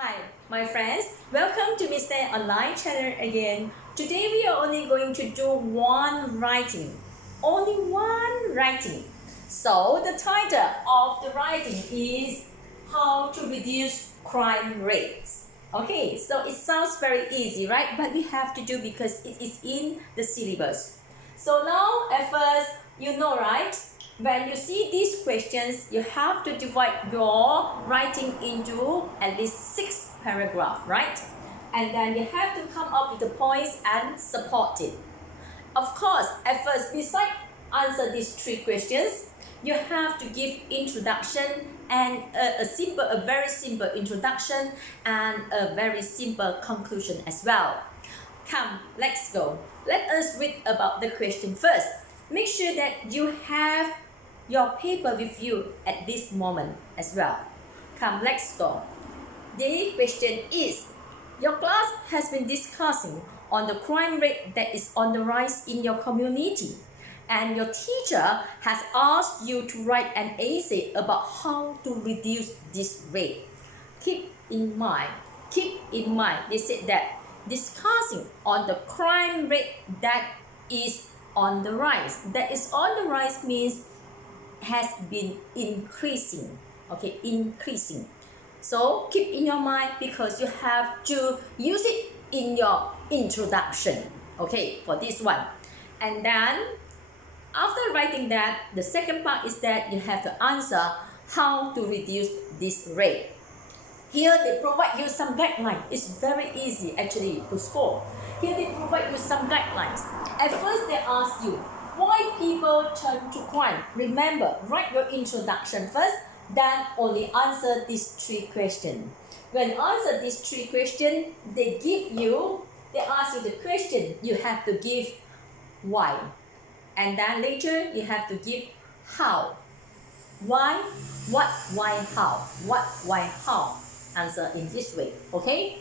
Hi, my friends. Welcome to Mr. Online channel again. Today we are only going to do one writing. Only one writing. So the title of the writing is How to Reduce Crime Rates. Okay, so it sounds very easy, right? But we have to do because it is in the syllabus. So now at first, you know, right? When you see these questions, you have to divide your writing into at least 6 paragraphs, right? And then you have to come up with the points and support it. Of course, at first, besides answer these 3 questions, you have to give introduction and a very simple introduction and a very simple conclusion as well. Come, let's go. Let us read about the question first. Make sure that you have your paper with you at this moment as well. Come, let's go. The question is, your class has been discussing on the crime rate that is on the rise in your community, and your teacher has asked you to write an essay about how to reduce this rate. Keep in mind, they said that discussing on the crime rate that is on the rise. That is on the rise means has been increasing. Okay, increasing. So keep in your mind because you have to use it in your introduction. Okay, for this one. And then after writing that, the second part is that you have to answer how to reduce this rate. Here they provide you some guidelines. It's very easy actually to score. Here they provide you some guidelines. At first they ask you why people turn to crime. Remember, write your introduction first, then only answer these 3 questions. When answer these 3 questions, they ask you the question, you have to give why. And then later you have to give how. Why, what, why, how. What, why, how. Answer in this way, okay?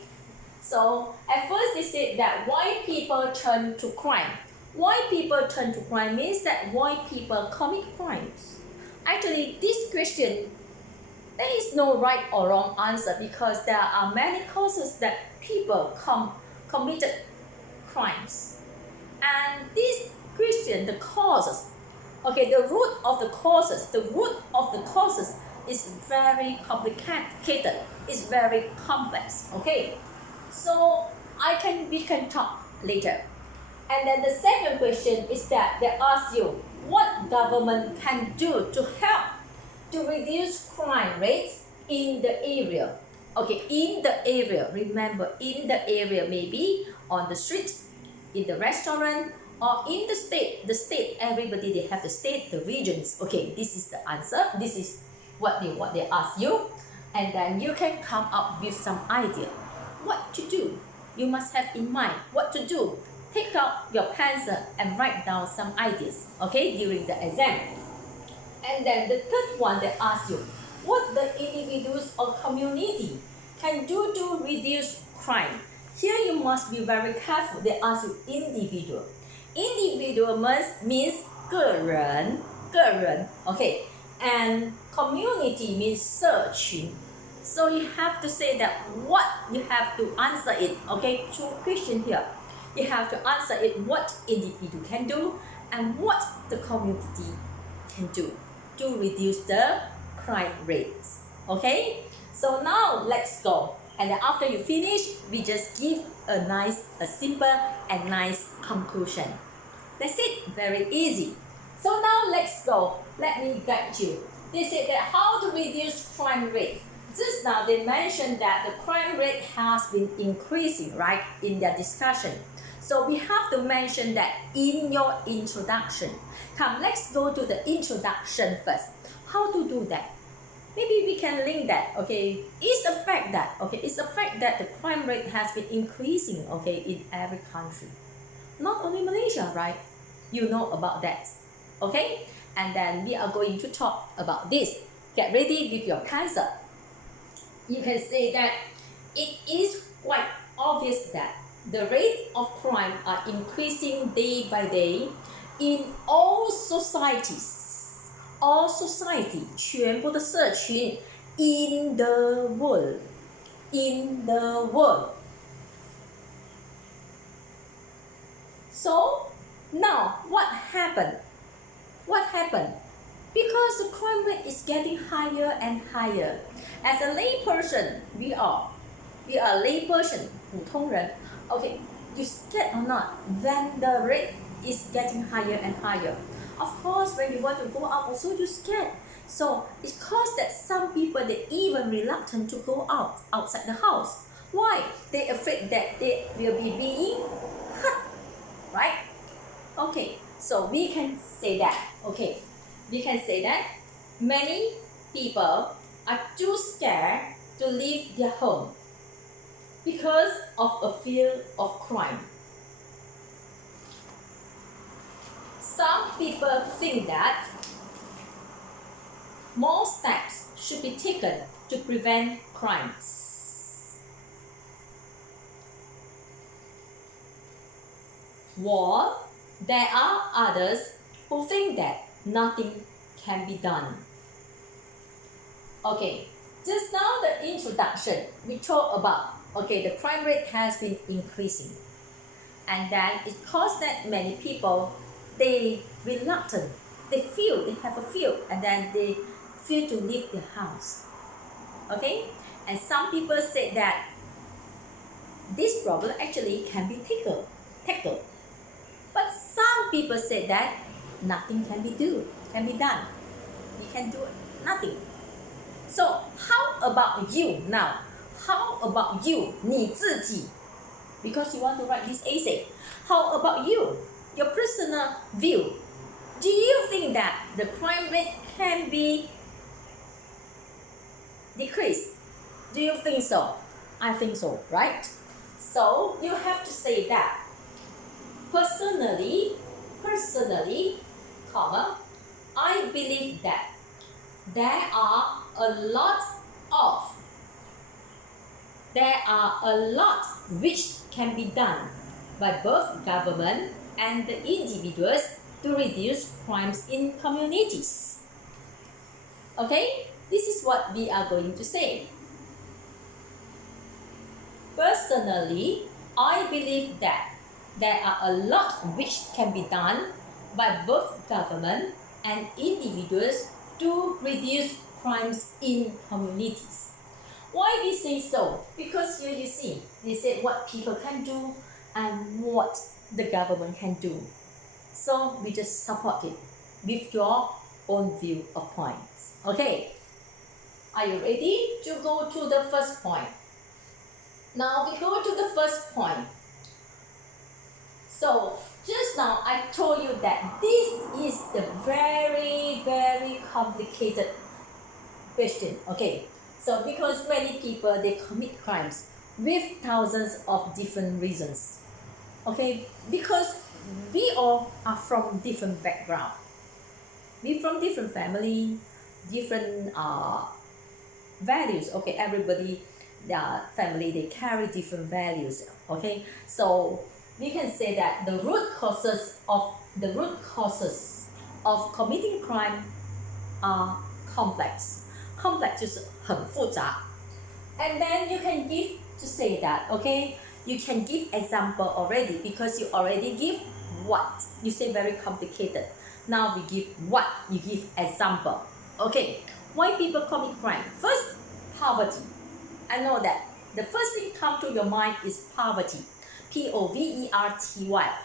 So at first they said that why people turn to crime. Why people turn to crime means that why people commit crimes. Actually, this question, there is no right or wrong answer because there are many causes that people committed crimes. And this question, the causes, okay, the root of the causes is very complicated. It's very complex, okay? So we can talk later. And then the second question is that they ask you what government can do to help to reduce crime rates in the area. Okay, in the area. Remember, in the area, maybe on the street, in the restaurant, or in the state. The state, everybody they have the state, the regions. Okay, this is the answer. This is what they ask you, and then you can come up with some idea what to do. You must have in mind what to do. Take out your pencil and write down some ideas, okay, during the exam. And then the third one, they ask you what the individuals or community can do to reduce crime. Here you must be very careful. They ask you individual. Individual means 个人, okay, and community means 社群. So you have to say that what you have to answer it, okay, 2 questions here. You have to answer it what individual can do and what the community can do to reduce the crime rates. Okay? So now let's go. And then after you finish, we just give a simple and nice conclusion. That's it. Very easy. So now let's go. Let me guide you. They said that how to reduce crime rate. Just now they mentioned that the crime rate has been increasing, right, in their discussion. So we have to mention that in your introduction. Come, let's go to the introduction first. How to do that? Maybe we can link that, okay? It's a fact that the crime rate has been increasing, okay, in every country. Not only Malaysia, right? You know about that, okay? And then we are going to talk about this. Get ready with your pencil. You can say that it is quite obvious that the rate of crime are increasing day by day in all societies. All society, 全部的社群 in the world. in the world. So now what happened? What happened? Because the crime rate is getting higher and higher. As a lay person, we are lay person, 普通人. Okay, you scared or not when the rate is getting higher and higher? Of course, when you want to go out also you scared. So it caused that some people they even reluctant to go outside the house. Why? They afraid that they will be being hurt, right? Okay, so we can say that. Okay, we can say that many people are too scared to leave their home because of a fear of crime. Some people think that more steps should be taken to prevent crimes. While there are others who think that nothing can be done. Okay, just now the introduction, we talked about, okay, the crime rate has been increasing. And then it caused that many people, they reluctant, they have a fear, and then they fear to leave their house. Okay, and some people say that this problem actually can be tackled. But some people say that nothing can be done. We can do nothing. So how about you now? How about you, 你自己? Because you want to write this essay. How about you? Your personal view. Do you think that the crime rate can be decreased? Do you think so? I think so, right? So you have to say that personally, I believe that there are a lot which can be done by both government and the individuals to reduce crimes in communities. Okay, this is what we are going to say. Personally, I believe that there are a lot which can be done by both government and individuals to reduce crimes in communities. Why we say so? Because here you see, they said what people can do and what the government can do. So we just support it with your own view of points. Okay, are you ready to go to the first point? Now we go to the first point. So just now I told you that this is the very, very complicated question. Okay, so because many people they commit crimes with thousands of different reasons. Okay, because we all are from different background. We from different family, different values. Okay, everybody, family they carry different values. Okay, so we can say that the root causes of committing crime are complex. Complex 就是很复杂. And then you can give to say that, okay, you can give example already because you already give what. You say very complicated. Now we give what, you give example. Okay, why people commit crime? First, poverty. I know that the first thing come to your mind is poverty. Poverty.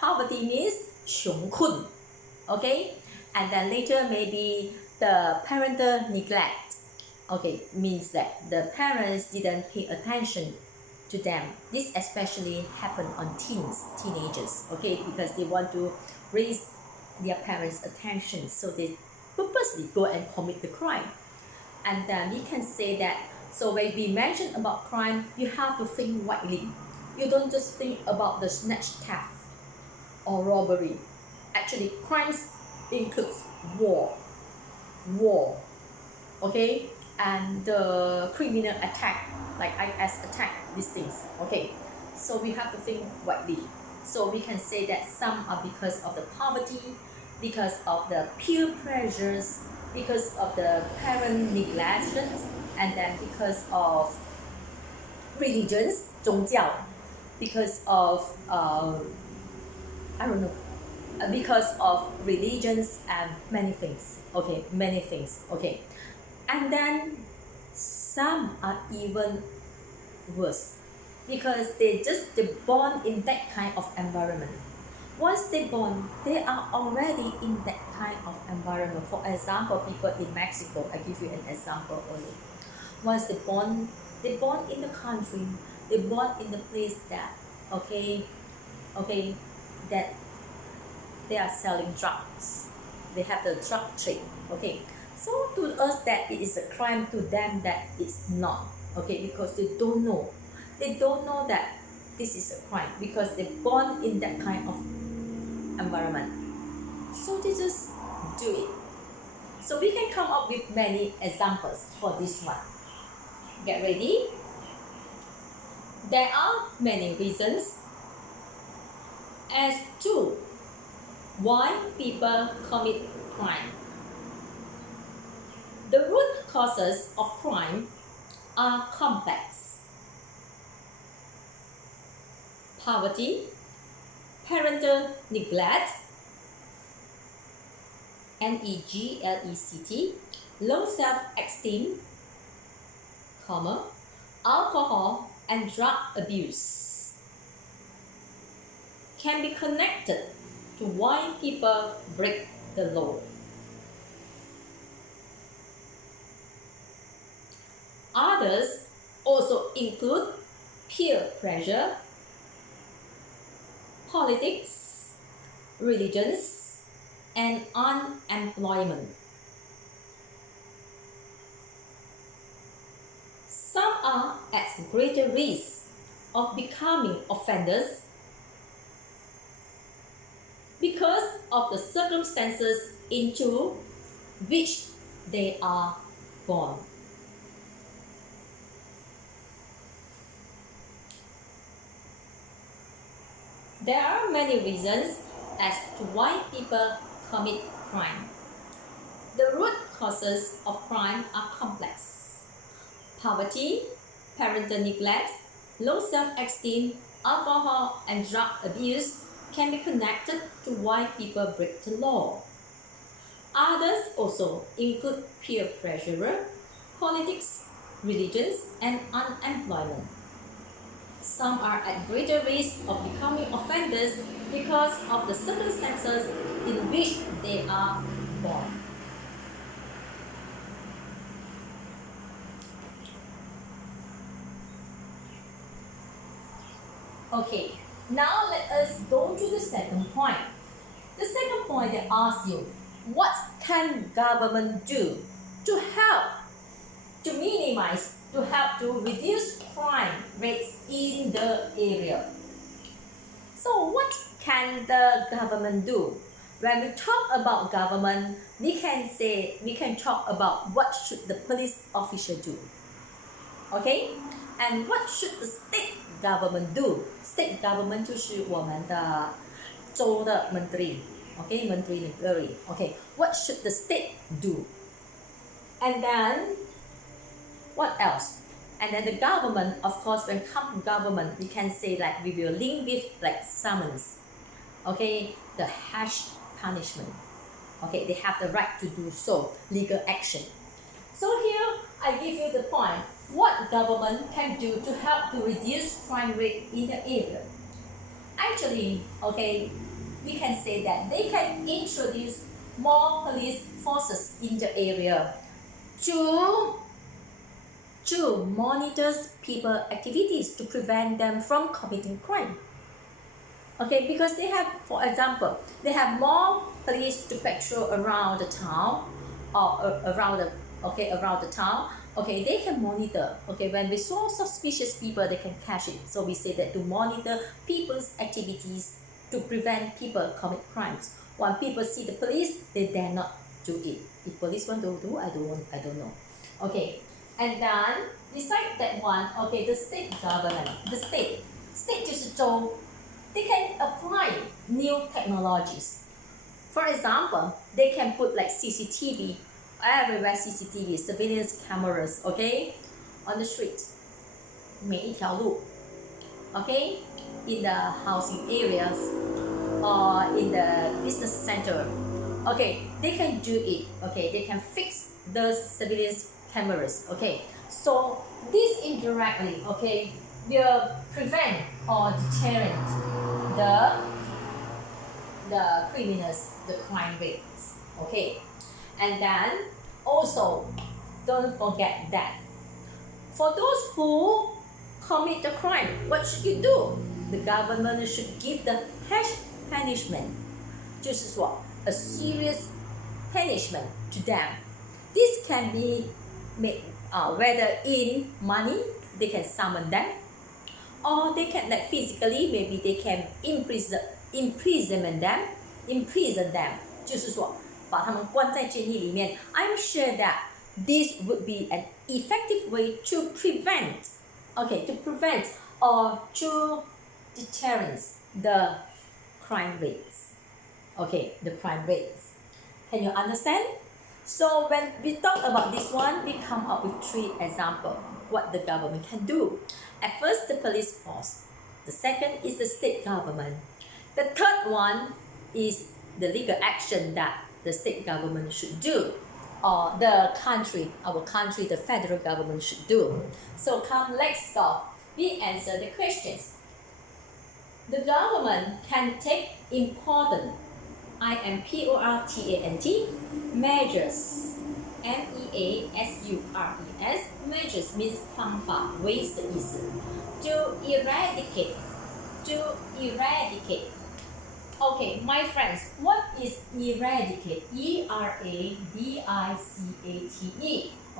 Poverty means 穷困. Okay, and then later maybe the parental neglect. Okay, means that the parents didn't pay attention to them. This especially happen on teenagers. Okay, because they want to raise their parents' attention, so they purposely go and commit the crime. And then we can say that, so when we mention about crime, you have to think widely. You don't just think about the snatch, theft or robbery. Actually, crimes includes war, okay, and the criminal attack, like IS attack, these things. Okay, so we have to think widely. So we can say that some are because of the poverty, because of the peer pressures, because of the parent neglect, and then because of religions 宗教 because of I don't know because of religions and many things, okay, many things, okay. And then some are even worse because they born in that kind of environment. Once they born, they are already in that kind of environment. For example, people in Mexico, I give you an example only. Once they born in the country, they born in the place that that they are selling drugs. They have the drug trade. Okay, so to us that it is a crime, to them that it's not. Okay, because they don't know. They don't know that this is a crime because they're born in that kind of environment. So they just do it. So we can come up with many examples for this one. Get ready? There are many reasons as to why people commit crime. The root causes of crime are complex. Poverty, parental neglect, neglect, low self-esteem, alcohol and drug abuse can be connected to why people break the law. Others also include peer pressure, politics, religions, and unemployment. Some are at greater risk of becoming offenders because of the circumstances into which they are born. There are many reasons as to why people commit crime. The root causes of crime are complex. Poverty, parental neglect, low self-esteem, alcohol and drug abuse can be connected to why people break the law. Others also include peer pressure, politics, religions, and unemployment. Some are at greater risk of becoming offenders because of the circumstances in which they are born. Okay, now let us go to the second point. The second point they ask you, what can government do to help to minimize, to help to reduce crime rates in the area? So what can the government do? When we talk about government, we can talk about what should the police officer do. Okay? And what should the state government do? State government 就是我们的州的 Menteri. Okay, Menteri Negeri. Okay, what should the state do? And then, what else? And then the government, of course, when it comes to government, we can say like we will link with like summons. Okay, the harsh punishment. Okay, they have the right to do so, legal action. So here, I give you the point. What government can do to help to reduce crime rate in the area? Actually, okay, we can say that they can introduce more police forces in the area to monitor people activities to prevent them from committing crime. Okay, because they have, for example, they have more police to patrol around the town or around the town. Okay, they can monitor. Okay, when we saw suspicious people, they can catch it. So we say that to monitor people's activities to prevent people commit crimes. When people see the police, they dare not do it. If police want to do, I don't know. Okay, and then besides that one, okay, the state government, the state 就是州, they can apply new technologies. For example, they can put like CCTV, everywhere CCTV, surveillance cameras, okay, on the street. 每一条路 okay in the housing areas or in the business center, okay, they can do it, okay, they can fix the surveillance cameras, okay. So this indirectly, okay, will prevent or deterrent the criminals, the crime rates, okay. And then also don't forget that for those who commit the crime, what should you do? The government should give the harsh punishment, 就是说 a serious punishment to them. This can be made whether in money, they can summon them, or they can like physically, maybe they can imprison them, 就是说把他们关在监狱里面。I'm sure that this would be an effective way to prevent, okay, to prevent or to deterrent the crime rates, okay, the crime rates. Can you understand? So when we talk about this one, we come up with 3 examples what the government can do. At first, the police force. The second is the state government. The third one is the legal action that the state government should do, or the country, our country, the federal government should do. So come, let's start. We answer the questions. The government can take important important measures, measures, measures means 方法 ways 的意思 to eradicate. Okay, my friends, what is eradicate? E-R-A-D-I-C-A-T-E.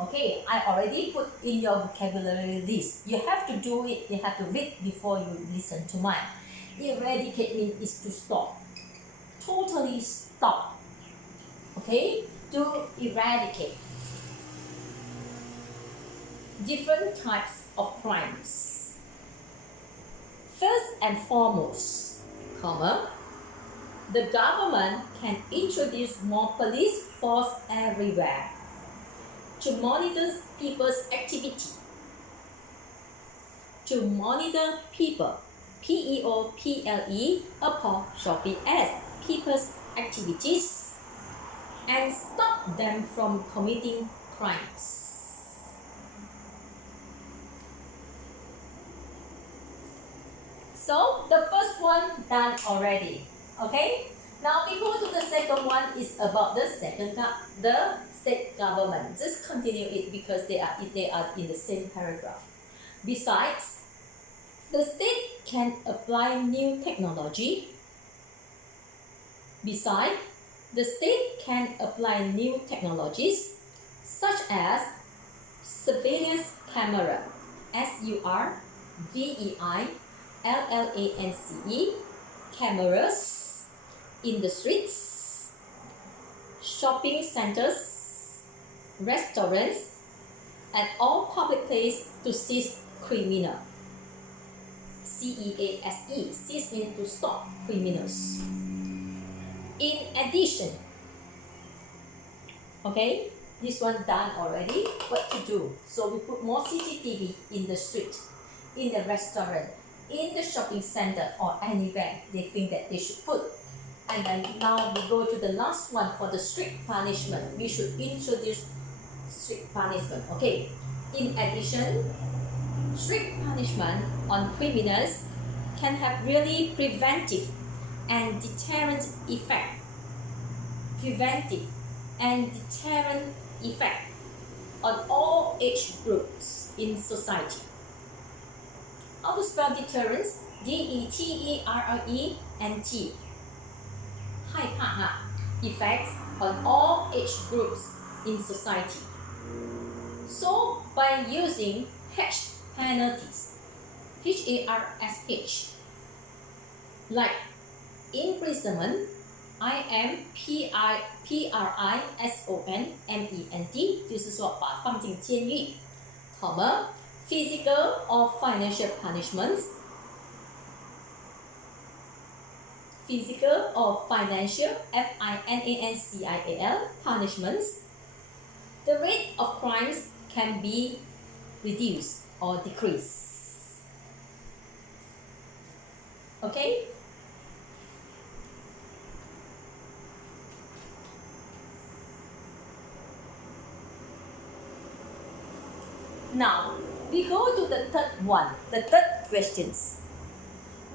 Okay, I already put in your vocabulary list. You have to do it, you have to read before you listen to mine. Eradicate means is to stop. Totally stop. Okay, to eradicate different types of crimes. First and foremost, the government can introduce more police force everywhere to monitor people's activity. To monitor people, P-E-O-P-L-E, apostrophe S, people's activities, and stop them from committing crimes. So the first one done already. Okay. Now we go to the second one. Is about the the state government. Just continue it because they are in the same paragraph. Besides, the state can apply new technology. Besides, the state can apply new technologies such as surveillance camera, SURVEILLANCE, cameras in the streets, shopping centers, restaurants, and all public places to seize criminal. CEASE, seize means to stop criminals. In addition, okay, this one done already. What to do? So we put more CCTV in the street, in the restaurant, in the shopping center, or anywhere they think that they should put. And then now we go to the last one for the strict punishment. We should introduce strict punishment. Okay. In addition, strict punishment on criminals can have really preventive and deterrent effect. Preventive and deterrent effect on all age groups in society. How to spell deterrence? D-E-T-E-R-R-E-N-T. 害怕哈 effects on all age groups in society. So by using harsh penalties, H-A-R-S-H, like imprisonment, IMPRISONMENT, 就是说把放进监狱 physical or financial punishments, physical or financial FINANCIAL punishments, the rate of crimes can be reduced or decreased. Okay? Now, we go to the third one, the third questions.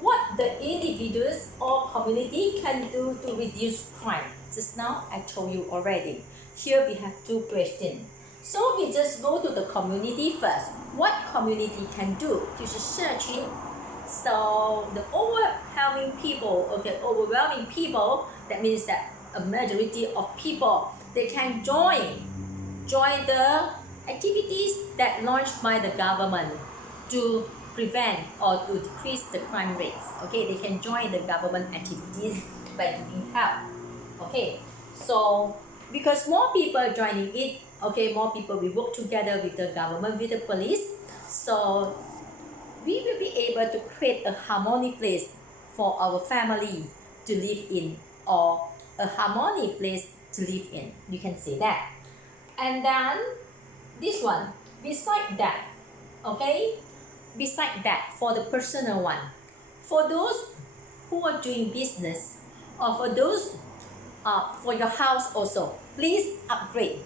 What the individuals or community can do to reduce crime? Just now I told you already. Here we have two questions. So we just go to the community first. What community can do? This is searching. So the overwhelming people, that means that a majority of people, they can join the activities that launched by the government to prevent or to decrease the crime rates. Okay, they can join the government activities by giving help. Okay, so because more people joining it, okay, more people will work together with the government, with the police, so we will be able to create a harmony place for our family to live in, or a harmony place to live in. You can say that. And then this one, beside that, okay, beside that, for the personal one, for those who are doing business, or for those for your house also, please upgrade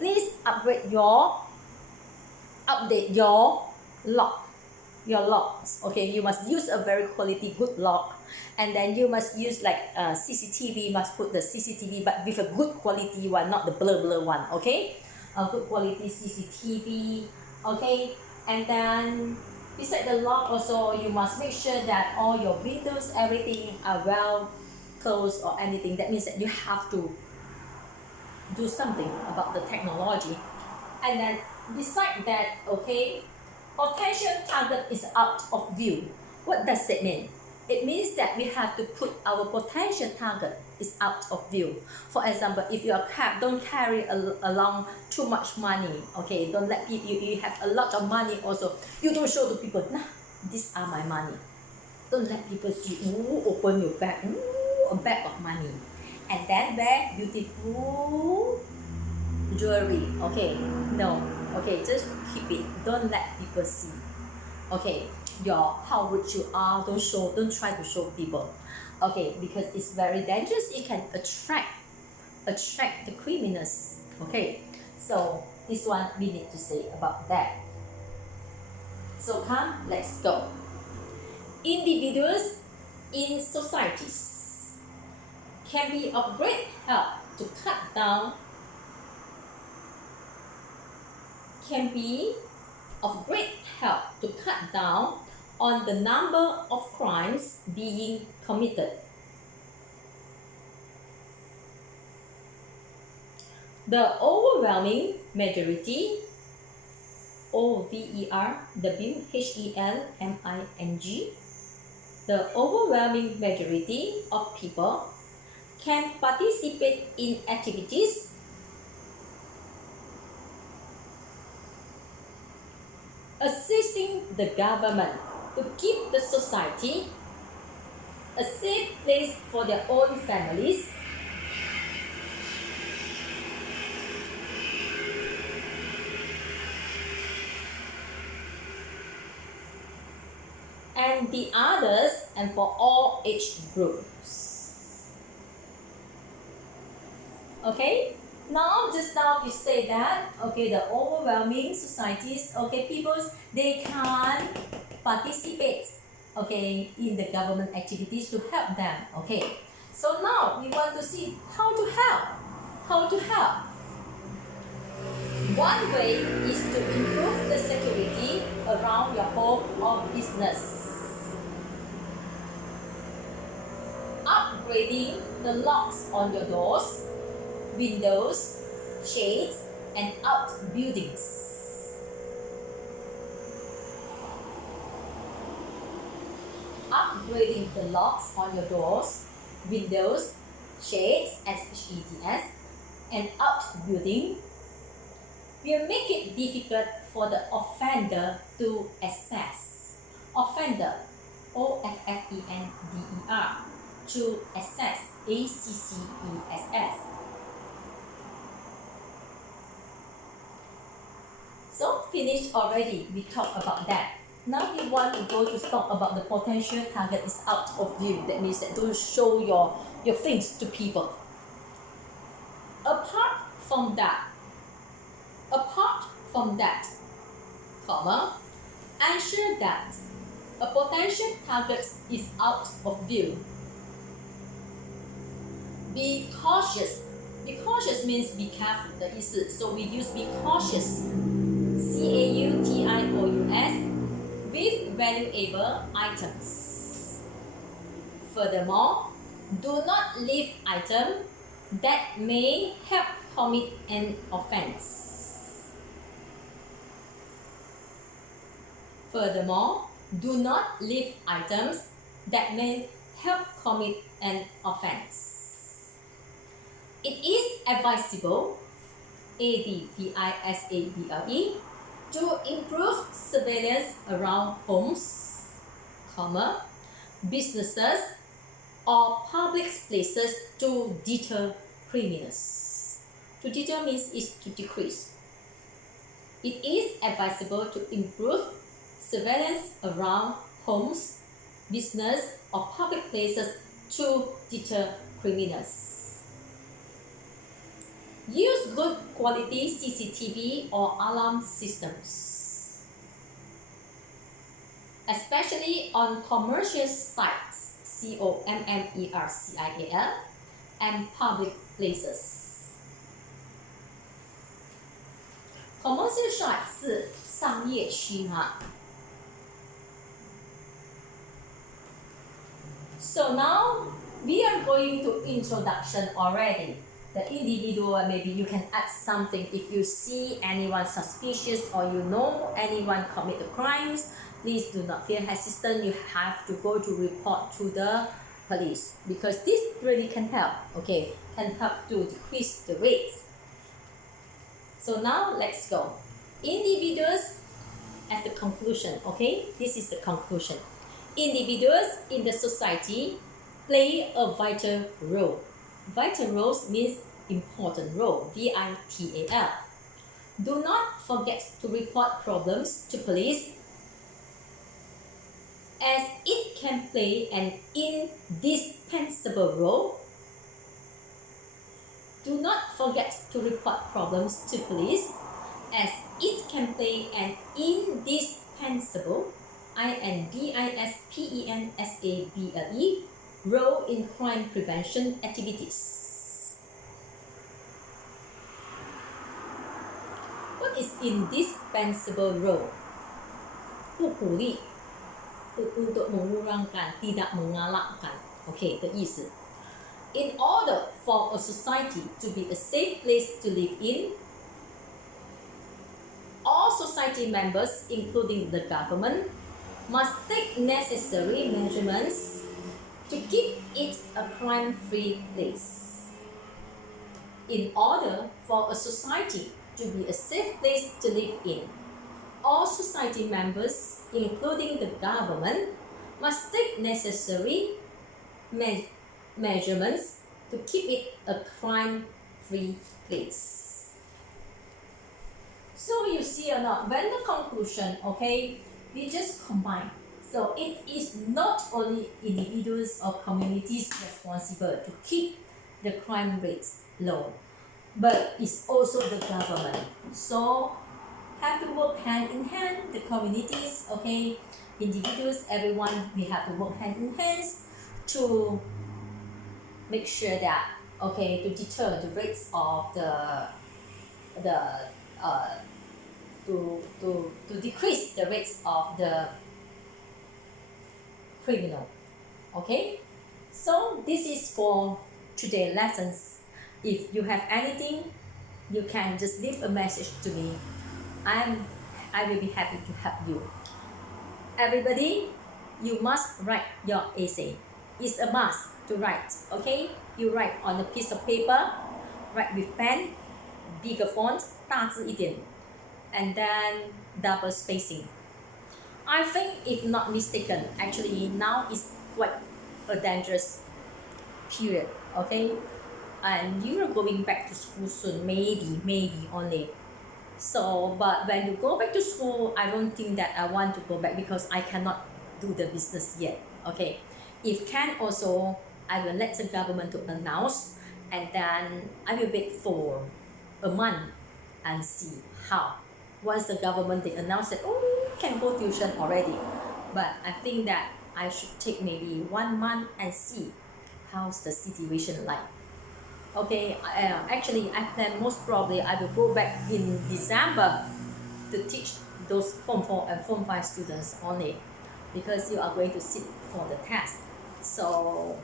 update your locks. Okay, you must use a very quality good lock, and then you must use like CCTV, must put the CCTV but with a good quality one, not the blur one. Okay, a good quality CCTV. Okay, and then beside the lock also, you must make sure that all your windows, everything are well closed or anything. That means that you have to do something about the technology. And then beside that, okay, potential target is out of view. What does it mean? It means that we have to put our potential target is out of view. For example, if you are don't carry along too much money, okay, don't let people, you have a lot of money also, you don't show to people, nah, these are my money. Don't let people see, ooh, open your bag, ooh, a bag of money. And then wear beautiful jewelry. Okay, no, okay, just keep it, don't let people see. Okay, how rich you are, don't try to show people. Okay, because it's very dangerous, it can attract the criminals. Okay, so this one we need to say about that. So come, let's go. Individuals in societies can be of great help to cut down on the number of crimes being committed. The overwhelming majority, overwhelming, the overwhelming majority of people can participate in activities assisting the government to keep the society a safe place for their own families and the others, and for all age groups. Okay, just now we say that, okay, the overwhelming societies, okay, peoples, they can participate, okay, in the government activities to help them. Okay, so now we want to see how to help. One way is to improve the security around your home or business. Upgrading the locks on your doors, windows, shades, and outbuildings. Upgrading the locks on your doors, windows, shades, SHEDS, and outbuilding will make it difficult for the offender to access. Offender, OFFENDER, to access, ACCESS. So finished already, we talked about that. Now we want to go to talk about the potential target is out of view. That means that don't show your things to people. Apart from that, comma, ensure that a potential target is out of view. Be cautious. Be cautious means be careful 的意思 so we use be cautious, cautious, with valuable items. Furthermore, do not leave items that may help commit an offense. Furthermore, do not leave items that may help commit an offense. It is advisable, advisable, to improve surveillance around homes, comma, businesses, or public places to deter criminals. To deter means is to decrease. It is advisable to improve surveillance around homes, business, or public places to deter criminals. Use good quality CCTV or alarm systems, especially on commercial sites, commercial, and public places. Commercial site 是商业区哈。So now we are going to introduction already. The individual, maybe you can add something if you see anyone suspicious or you know anyone commit the crimes. Please do not feel hesitant. You have to go to report to the police because this really can help. Okay, can help to decrease the rates. So now let's go. Individuals as the conclusion. Okay, this is the conclusion. Individuals in the society play a vital role. Vital roles means important role, vital. Do not forget to report problems to police as it can play an indispensable role. Do not forget to report problems to police as it can play an indispensable, indispensable, role in crime prevention activities. What is indispensable role? 不鼓励 untuk mengurangkan, tidak mengalahkan. Okay, 的意思。In order for a society to be a safe place to live in, all society members, including the government, must take necessary measurements to keep it a crime-free place. In order for a society to be a safe place to live in, all society members, including the government, must take necessary measurements to keep it a crime-free place. So you see or not, when the conclusion, okay, we just combine. So it is not only individuals or communities responsible to keep the crime rates low, but it's also the government. So have to work hand in hand, the communities, okay, individuals, everyone, we have to work hand in hand to make sure that, okay, to deter the rates of to decrease the rates of the criminal. Okay, so this is for today's lessons. If you have anything, you can just leave a message to me. I will be happy to help you. Everybody, you must write your essay. It's a must to write. Okay, you write on a piece of paper, write with pen, bigger font, 大字一点, and then double spacing. I think, if not mistaken, actually now is quite a dangerous period, okay? And you are going back to school soon, maybe only. So, but when you go back to school, I don't think that I want to go back because I cannot do the business yet. Okay, if can also, I will let the government to announce, and then I will wait for a month and see how. Once the government they announce that, oh, you can go tuition already, but I think that I should take maybe 1 month and see how's the situation like. Okay, actually, I plan most probably I will go back in December to teach those Form 4 and Form 5 students only, because you are going to sit for the test. So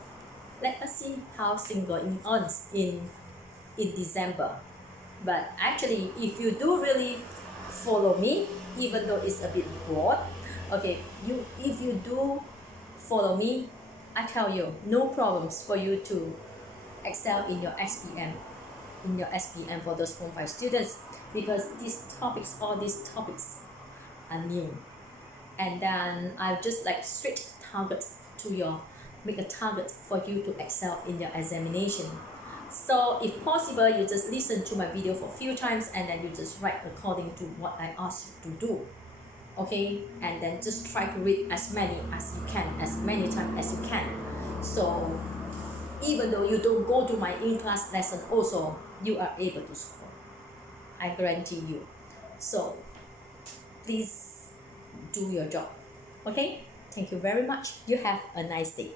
let us see how things going on in December. But actually, if you do really follow me, even though it's a bit broad, okay, if you do follow me, I tell you, no problems for you to excel in your SPM for those Form 5 students, because all these topics are new. And then I just like strict target to make a target for you to excel in your examination. So if possible, you just listen to my video for a few times and then you just write according to what I asked you to do. Okay, and then just try to read as many as you can, as many times as you can. So even though you don't go to my in-class lesson also, you are able to score. I guarantee you. So please do your job. Okay, thank you very much. You have a nice day.